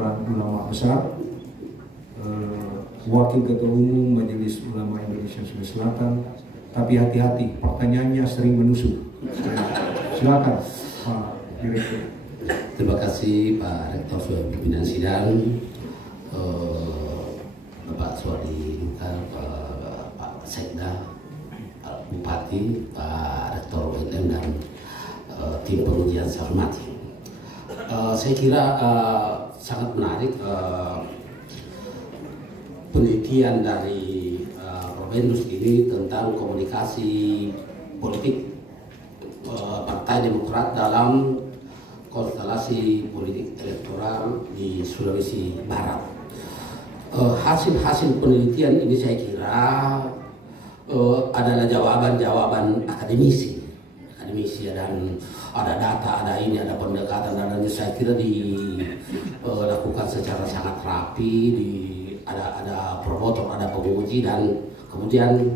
Ulama besar, Wakil Ketua Umum Majelis Ulama Indonesia Sulawesi Selatan, tapi hati-hati, pertanyaannya sering menusuk. Silakan Pak Direktur. Terima kasih Pak Rektor sudah pimpinan sidang, Bapak Suwadi, Pak Sekda, Pak Bupati, Pak Rektor UNM dan tim pengujian saya hormati. Saya kira sangat menarik penelitian dari Provendus ini tentang komunikasi politik Partai Demokrat dalam konstelasi politik elektoral di Sulawesi Barat. Hasil-hasil penelitian ini saya kira adalah jawaban-jawaban akademisi dan ada data, ada ini, ada pendekatan, dan saya kira dilakukan secara sangat rapi, ada promotor, ada penguji, dan kemudian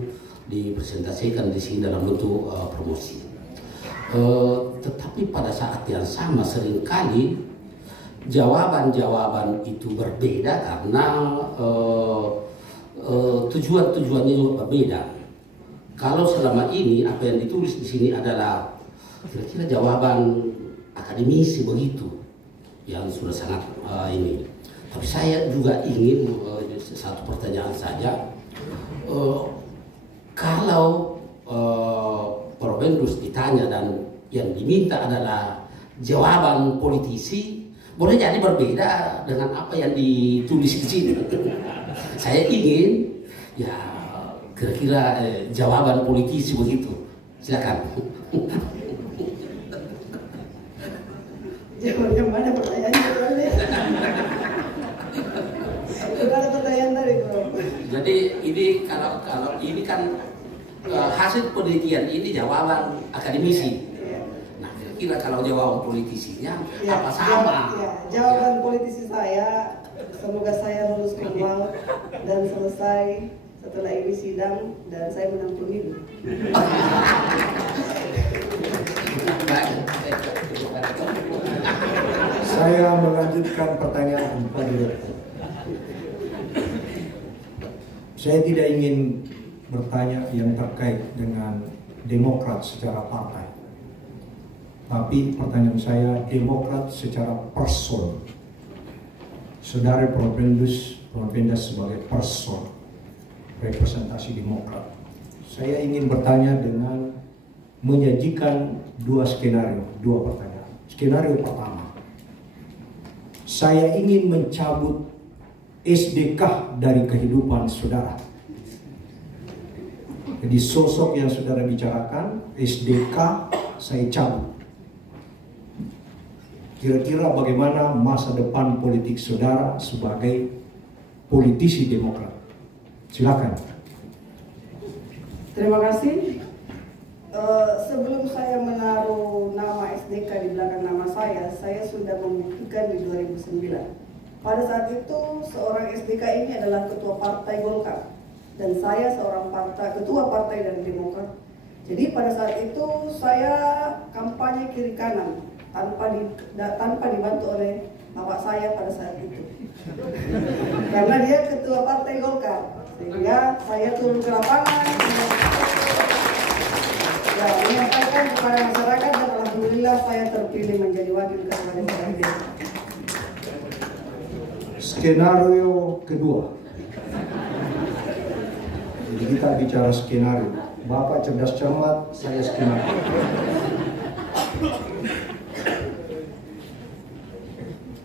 dipresentasikan di sini dalam bentuk promosi. Tetapi pada saat yang sama seringkali jawaban-jawaban itu berbeda karena tujuan-tujuannya juga berbeda. Kalau selama ini apa yang ditulis di sini adalah kira-kira jawaban akademisi begitu, yang sudah sangat ini. Tapi saya juga ingin satu pertanyaan saja. Kalau Provendus ditanya dan yang diminta adalah jawaban politisi, boleh jadi berbeda dengan apa yang ditulis di sini. Saya ingin ya kira-kira jawaban politisi begitu. Silakan. Jawab yang mana pertanyaannya? Sudah ada pertanyaan tadi, Bro. Jadi ini kalau ini kan hasil penelitian ini jawaban akademisi. Nah, kira-kira kalau jawaban politisinya apa sama? Jawaban politisi saya, semoga saya lulus kembang dan selesai setelah ini sidang dan saya menang pemilu. Saya melanjutkan pertanyaan Pak Direktur. Saya tidak ingin bertanya yang terkait dengan Demokrat secara partai. Tapi pertanyaan saya Demokrat secara person. Saudara Provendus sebagai person, representasi Demokrat. Saya ingin bertanya dengan menyajikan dua skenario, dua pertanyaan. Skenario pertama, saya ingin mencabut SDK dari kehidupan saudara. Jadi sosok yang saudara bicarakan, SDK saya cabut. Kira-kira bagaimana masa depan politik saudara sebagai politisi Demokrat? Silakan. Terima kasih. Sebelum saya menaruh nama SDK di belakang nama saya sudah membuktikan di 2009. Pada saat itu seorang SDK ini adalah ketua partai Golkar dan saya seorang ketua partai dari Demokrat. Jadi pada saat itu saya kampanye kiri kanan tanpa dibantu oleh bapak saya pada saat itu. Karena dia ketua partai Golkar, sehingga saya turun ke lapangan. Ya, menyampaikan kepada masyarakat dan alhamdulillah saya terpilih menjadi wakil ketua DPRD. Skenario kedua. Jadi kita bicara skenario. Bapak cerdas cermat, saya skenario.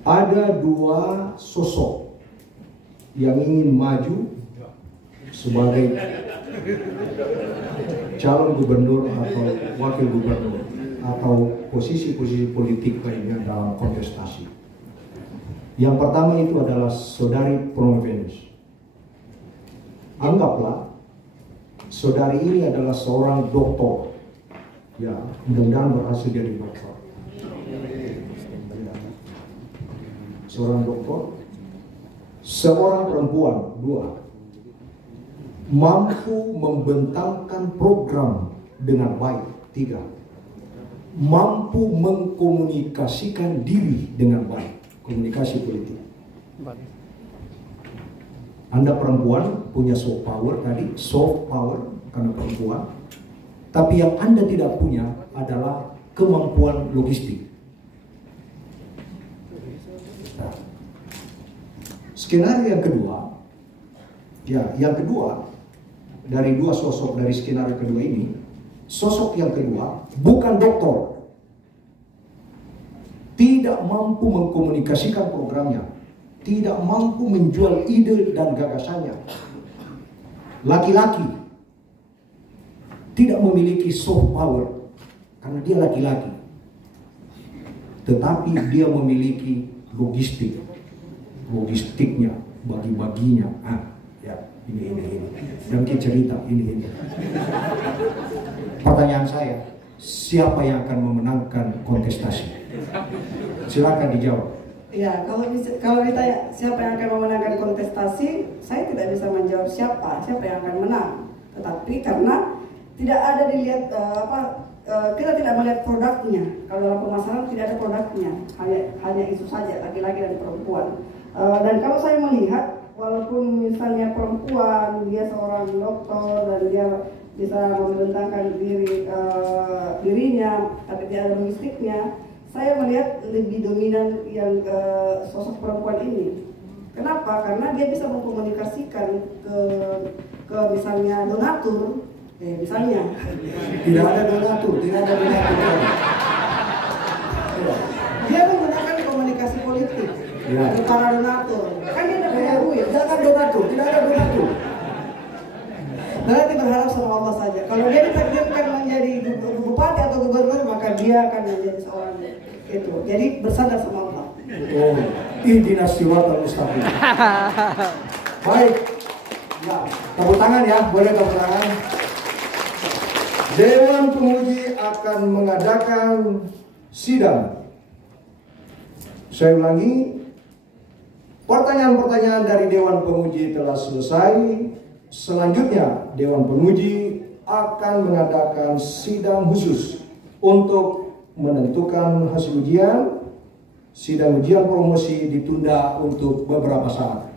Ada dua sosok yang ingin maju sebagai calon gubernur atau wakil gubernur atau posisi-posisi politik lainnya dalam kontestasi. Yang pertama itu adalah saudari Provendus. Anggaplah saudari ini adalah seorang doktor. Ya, mudah-mudahan berhasil jadi dokter. Seorang doktor, seorang perempuan, dua, mampu membentangkan program dengan baik, tiga, mampu mengkomunikasikan diri dengan baik, komunikasi politik. Anda perempuan punya soft power tadi, soft power karena perempuan. Tapi yang Anda tidak punya adalah kemampuan logistik. Nah, skenario yang kedua, yang kedua dari dua sosok dari skenario kedua ini, sosok yang kedua bukan dokter, tidak mampu mengkomunikasikan programnya, tidak mampu menjual ide dan gagasannya. Laki-laki tidak memiliki soft power karena dia laki-laki, tetapi dia memiliki logistiknya, bagi-baginya. Ini dan dia cerita ini. Pertanyaan saya, siapa yang akan memenangkan kontestasi? Silakan dijawab. Ya, kalau ditanya siapa yang akan memenangkan kontestasi, saya tidak bisa menjawab siapa yang akan menang. Tetapi karena tidak ada dilihat kita tidak melihat produknya. Kalau dalam pemasaran tidak ada produknya, hanya isu saja, laki-laki dan perempuan. Dan kalau saya melihat, walaupun misalnya perempuan dia seorang dokter dan dia bisa membentangkan dirinya, tapi tidak ada logistiknya, saya melihat lebih dominan yang sosok perempuan ini. Kenapa? Karena dia bisa mengkomunikasikan ke misalnya donatur, misalnya. Tidak ada donatur. Dia menggunakan komunikasi politik ke para donatur. Kan dia tidak punya duit. Tidak ada donatur. Berarti berharap sama Allah saja. Kalau dia ditakdirkan menjadi bupati atau gubernur, maka dia akan menjadi seorang itu. Jadi bersandar sama Allah. Oh, ihdinas siratal mustaqim. Baik. Ya, tepuk tangan ya, boleh tepuk tangan. Dewan Penguji akan mengadakan sidang. Saya ulangi, pertanyaan-pertanyaan dari Dewan Penguji telah selesai. Selanjutnya, Dewan Penguji akan mengadakan sidang khusus untuk menentukan hasil ujian. Sidang ujian promosi ditunda untuk beberapa saat.